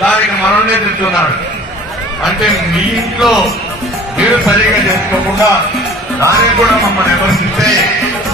దానికి మనల్నే తింటున్నాడు అంటే మీ ఇంట్లో మీరు సరిగా చేసుకోకుండా దానికి కూడా మమ్మల్ని విమర్శిస్తే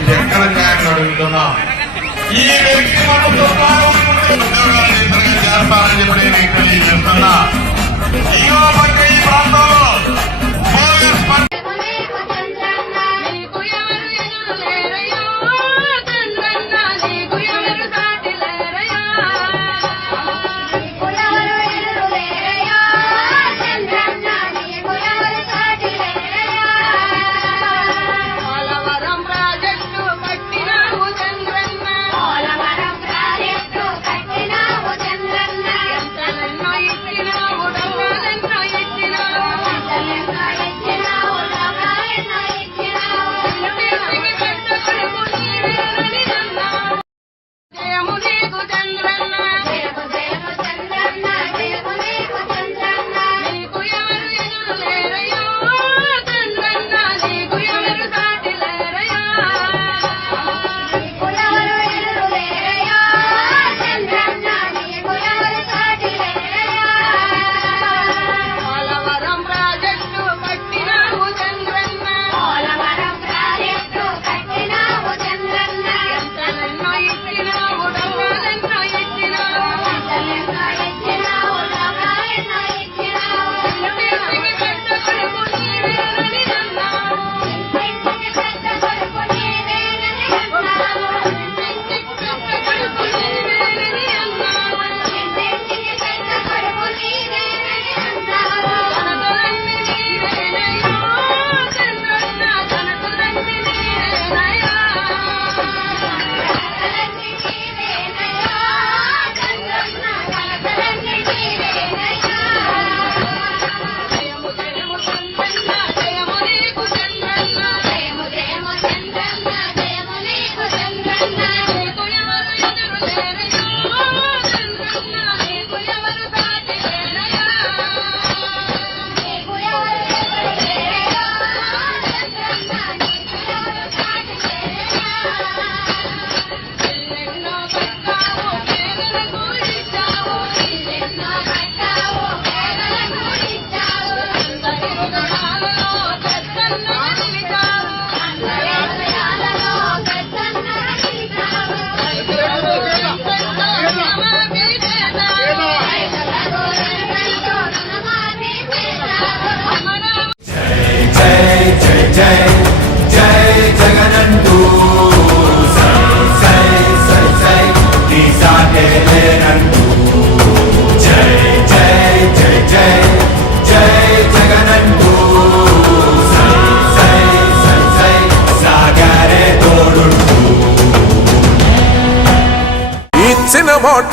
ఇది ఎక్కడ న్యాయం అడుగుతున్నాం. ఈ వ్యక్తి మనతో ఉద్యోగాలు ఇతరులు చేస్తారని చెప్పి నేను తెలియజేస్తున్నా.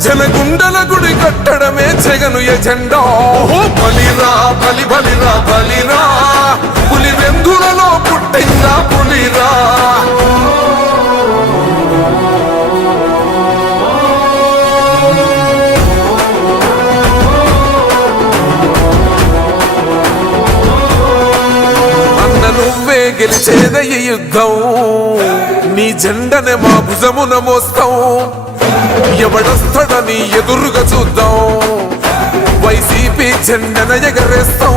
జనగుండల గుడి కట్టడమే జగను ఎజెండా. బలిరా బలి బలిరా బలిరా. పులి వెందులలో పుట్టిందా పులిరా. అన్న నువ్వే గెలిచేద యుద్ధం. నీ జెండనే మా భుజమున మోస్తాం. ఎవడొస్తాడని ఎదురుగా చూద్దాం. వైసీపీ జెండన ఎగరేస్తాం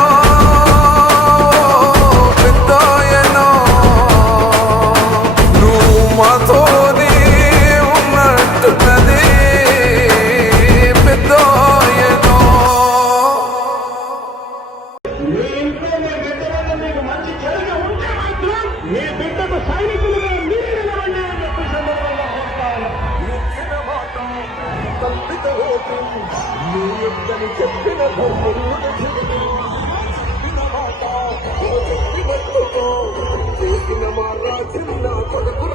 వద్దని చెప్పిన చేసిన మా రాజుని నా కొడుకు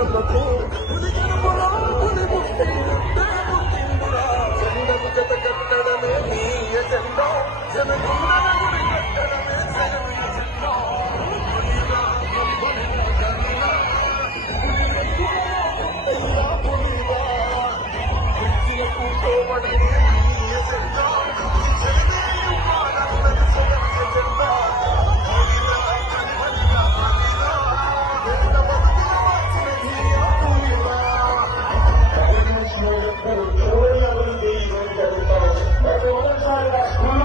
the McCoy. Thank you.